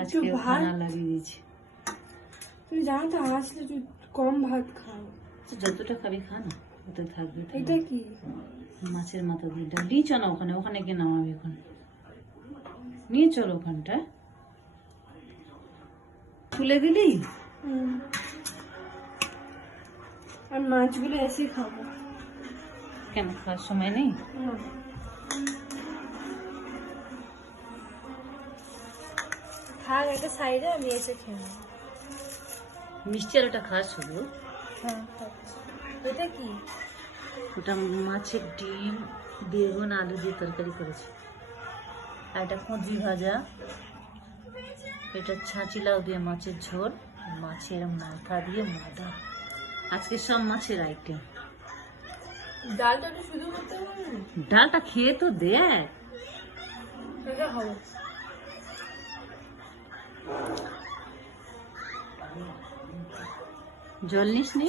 আজকে খানা লাগিয়ে দিয়েছি। তুমি জানো তো আসলে কম ভাত খাও, যতটা খাবি খা না, ওতে থাকবে। এটা কি মাছের মাথা দিয়ে ডাল নিয়ে চলো ওখানে, ওখানে গিয়ে নামাবি এখন, নিয়ে চলো ওখানটা। তুলে দিলি? আর মাছগুলো এসে খাবো। কেন, খাওয়ার সময় নেই? থাক একটা সাইডে, আমি এসে খেয়ে নেবো। মিষ্টি আর ওটা খাওয়া শুধু। হ্যাঁ, এটা কি? ওটা মাছের ডিম, বেগুন, আলু দিয়ে তরকারি করেছি। আর এটা কুঁদরি ভাজা, এটা ছাঁচি লাউ দিয়ে মাছের ঝোল, মাছের মাথা দিয়ে মাথা। আজকে সব মাছের আইটেম। ডালটা তো শুধু করতে হবে না? ডালটা খেয়ে তো দেখ। এটা খাবো। জল নিস নি?